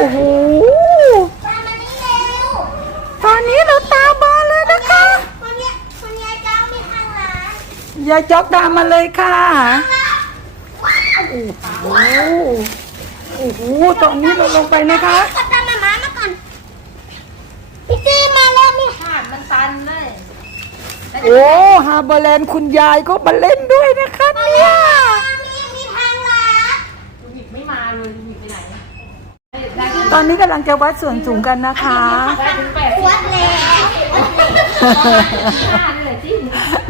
อ้โหมามานี่เร็วตอนนี้เราตามมาเลยนะคะคนเนี้ยคนเนี้ยเจ้ามีทางร้านยายจ๊อกตามมาเลยค่ะโอ้โหโอ้โหตอนนี้เราลงไปนะคะกดตามมาม้ามาก่อนพี่จีมาแล้วมีหาดมันตันเลยโอ้ฮาร์เบอร์แลนด์คุณยายก็มาเล่นด้วยนะคะเนี่ย มีมีทางร้าน ลูกหยิบไม่มาเลยลูกหยิบไปไหนได้ถึง ตอนนี้กำลังจะวัดส่วนสูงกันนะคะ วัดแล้ว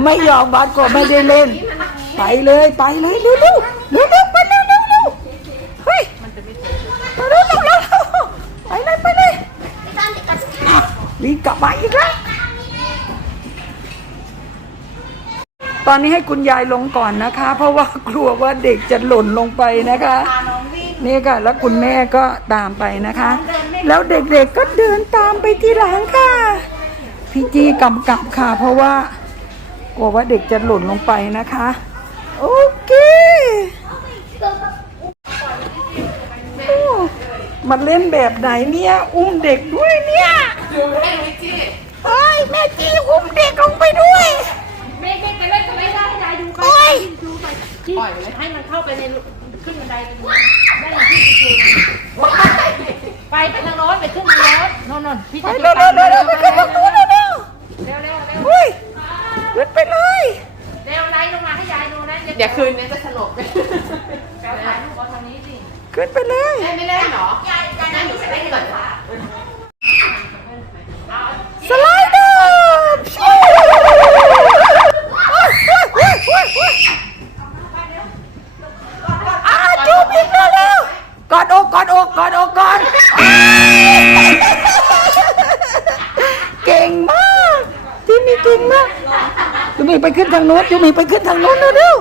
ไม่ยอมวัดก็ไม่ได้เล่น ไปเลยไปเลยเร็วเร็วเร็วเร็วไปเร็วเร็วเร็วเฮ้ยไปเร็วเร็วเร็วไปเลยไปเลยพี่ตอนติดกันอะวิ่งกลับมาอีกแล้วตอนนี้ให้คุณยายลงก่อนนะคะ เพราะว่ากลัวว่าเด็กจะหล่นลงไปนะคะ นี่ค่ะ แล้วคุณแม่ก็ตามไปนะคะ แล้วเด็กๆก็เดินตามไปที่หลังค่ะ พี่จีกำกับค่ะ เพราะว่ากลัวว่าเด็กจะหล่นลงไปนะคะ โอเคโอ้มันเล่นแบบไหนเนี่ย อุ้มเด็กด้วยเนี่ยเฮ้ยแม่จีอุ้มเด็กลงไปด้วยไม่ไม่ไปเล่นก็ไม่ได้ยายดูไปโอ้ยดูไปปล่อยไปเลยให้มันเข้าไปใน ขึ้นบันไดไปดูได้อย่างที่พี่เจไปไปทางโน้นไปขึ้นทางโน้นโน่นโน่นพี่ไปจะเร็วเร็วเร็วเร็วไปขึ้นประตูเร็วเร็วเร็วเร็วเร็วเฮ้ยขึ้นไปเลยเร็วไล่ลงมาให้ยายดูนะเดี๋ยวคืนนี้จะสลบแปลถ่ายรูปเอาทางนี้สิขึ้นไปเลยแม่ไม่เล่นเหรอนั่นหนูจะเล่นก่อน เก่งมากที่มีเก่งมากจูมีไปขึ้นทางโน้นจูมีไปขึ้นทางโน้นเร็ว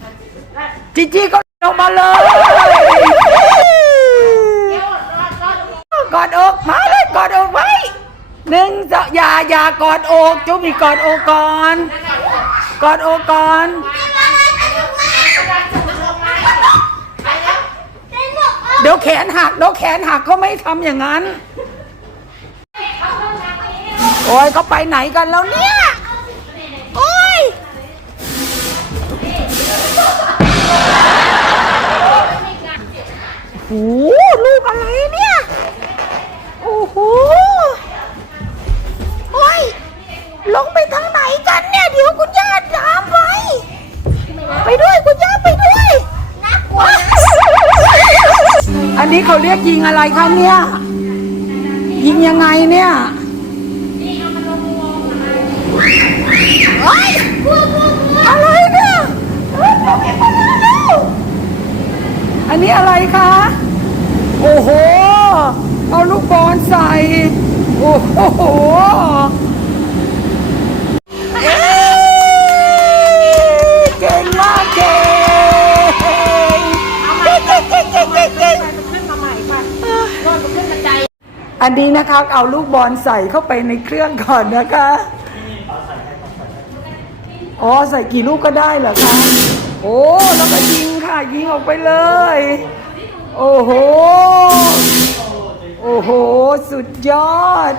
ๆจีจีก็ลงมาเลยกอดอกมาเลยกอดอกไว้หนึ่งสองอย่าอย่ากอดอกจุ๊มีกอดอกก่อนกอดอกก่อนเป็นหมวกเดี๋ยวแขนหักเดี๋ยวแขนหักเขาไม่ทำอย่างนั้น โอ้ยเขาไปไหนกันแล้วเนี่ย โอ้ย โอ้โหลูกอะไรเนี่ย โอ้โห โอ้ย ลงไปทางไหนกันเนี่ย เดี๋ยวคุณย่าตามไป ไปด้วยคุณย่าไปด้วย น่ากลัวอันนี้เขาเรียกยิงอะไรคะเนี่ย ยิงยังไงเนี่ย อะไรเนี่ยเอันนี้อะไรคะ โอ้โห เอาลูกบอลใส่ โอ้โหเก่งมากเก่งอันนี้นะคะ เอาลูกบอลใส่เข้าไปในเครื่องก่อนนะคะ อ๋อใส่กี่ลูกก็ได้เหรอคะโอ้แล้วก็ยิงค่ะ ยิงออกไปเลย โอ้โห โอ้โห สุดยอด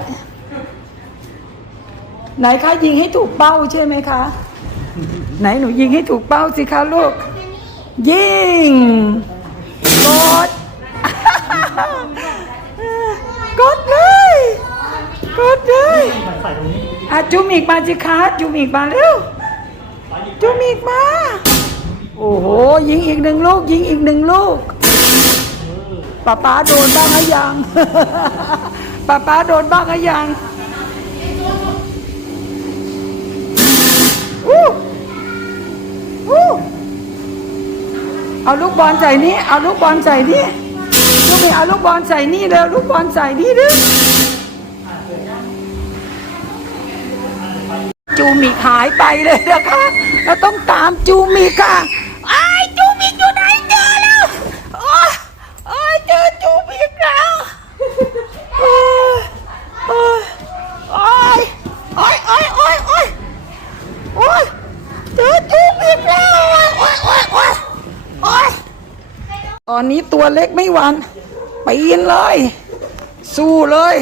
ไหนคะยิงให้ถูกเป้าใช่ไหมคะ ไหนหนูยิงให้ถูกเป้าสิคะลูก ยิงกดกดเลยกดเลยอะจูมิกมาสิคะจูมิกมาเร็ว จูมิกมา โอ้โห ยิงอีกหนึ่งลูก ยิงอีกหนึ่งลูกป้าป้าโดนบ้างหรือยังป้าป้าโดนบ้างหรือยังอู้อู้เอาลูกบอลใส่นี่เอาลูกบอลใส่นี่ลูกนี่เอาลูกบอลใส่นี่เร็วลูกบอลใส่นี่ดิ จูมิกหายไปเลยนะคะ เราต้องตามจูมิกค่ะไอ้ายจูมิกอยู่ไหนเจอแล้วโอ้ยโอ้ยเจอจูมิกแล้วโอ้ยโอ้ยโอ้ยโอ้ยโอ้ยโอ้ยโอ้ยโอ้ยเจอจูมิกแล้วโอ้ยโอ้ยโอ้ยโอ้ยโอ้ยตอนนี้ตัวเล็กไม่หวันปีนเลย สู้เลย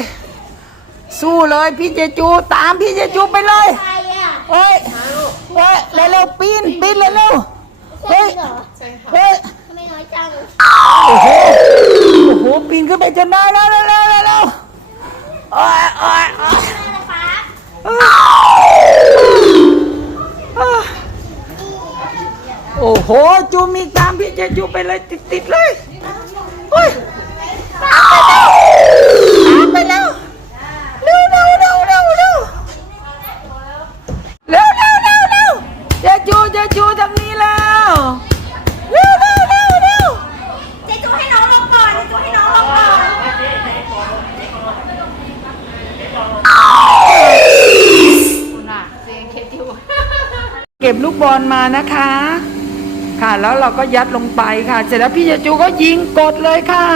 สู้เลยพี่เจจู ตามพี่เจจูไปเลย ใครอะเฮ้ยเฮ้ยเร็วๆปีนปีนเร็วๆใช่เฮ้ยเหรอเฮ้ยทำไมน้อยจังโอ้โหโอ้โหปีนขึ้นไปจนได้แล้วเร็วๆเร็วๆโอ้ยโอ้ยโอ้ยแม่นะป๊าโอ้โหจูมีตามพี่เจจูไปเลยติดๆเลยเฮ้ย บอลมานะคะ ค่ะ แล้วเราก็ยัดลงไปค่ะ เสร็จแล้วพี่เจจูก็ยิงกดเลยค่ะ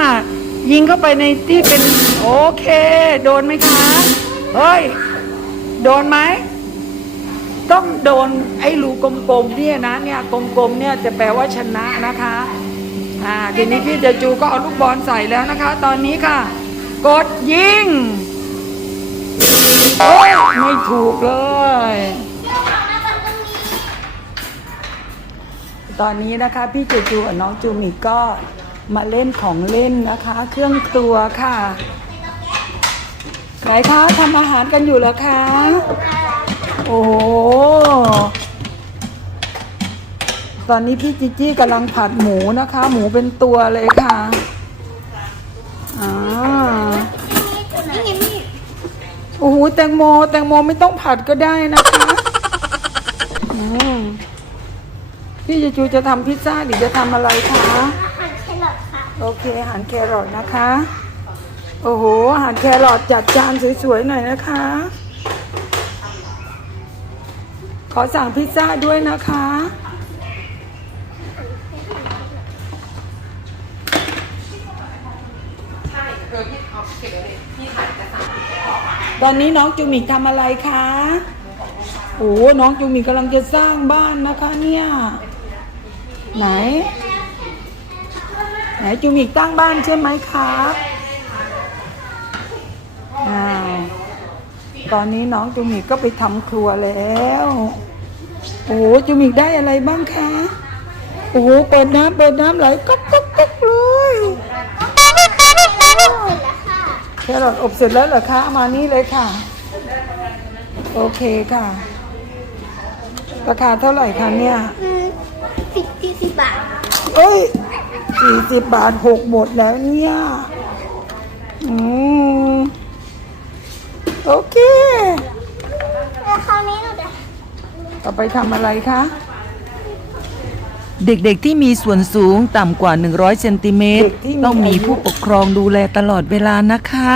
ยิงเข้าไปในที่เป็นโอเค โดนไหมคะเฮ้ย โดนไหมต้องโดนไอ้รูกลมๆเนี่ยนะเนี่ยกลมๆเนี่ยจะแปลว่าชนะนะคะอ่าทีนี้พี่เจจูก็เอาลูกบอลใส่แล้วนะคะ ตอนนี้ค่ะ กดยิงโอ้ยไม่ถูกเลย ตอนนี้นะคะพี่จูจูกับน้องจูมิก็มาเล่นของเล่นนะคะ เครื่องครัวค่ะไหนคะทำอาหารกันอยู่เหรอคะ โอ้โหตอนนี้พี่จิจี้กำลังผัดหมูนะคะ หมูเป็นตัวเลยค่ะอ่าโอ้โหแตงโม แตงโมไม่ต้องผัดก็ได้นะคะอืม พี่จิจูจะทำพิซซ่าหรือจะทำอะไรคะ อาหารแครอทค่ะโอเคอาหารแครอทนะคะ โอ้โหอาหารแครอทจัดจานสวยๆหน่อยนะคะ ขอสั่งพิซซ่าด้วยนะคะใช่เออพี่เอาเก็บไว้เลยพี่ถ่ายเอกสารตอนนี้น้องจูมิทำอะไรคะ โอ้โหน้องจูมิกำลังจะสร้างบ้านนะคะเนี่ย ไหน ไหนจูมิตั้งบ้านใช่ไหมครับอ้าวตอนนี้น้องจูมิก็ไปทำครัวแล้ว โอ้โหจูมิได้อะไรบ้างคะ โอ้โหเปิดน้ำเปิดน้ำไหลก๊อกก๊อกก๊อกเลยแค่ะแครอทอบเสร็จแล้วเหรอคะเอามานี่เลยค่ะ โอเคค่ะ ราคาเท่าไหร่คะเนี่ย อืมสิบสี่สิบบาทเอ้ยสี่สิบบาทหกหมดแล้วเนี่ย อืม โอเค แล้วคราวนี้เราจะต่อไปทำอะไรคะ เด็กๆที่มีส่วนสูงต่ำกว่า 100เซนติเมตรต้องมีผู้ปกครองดูแลตลอดเวลานะคะ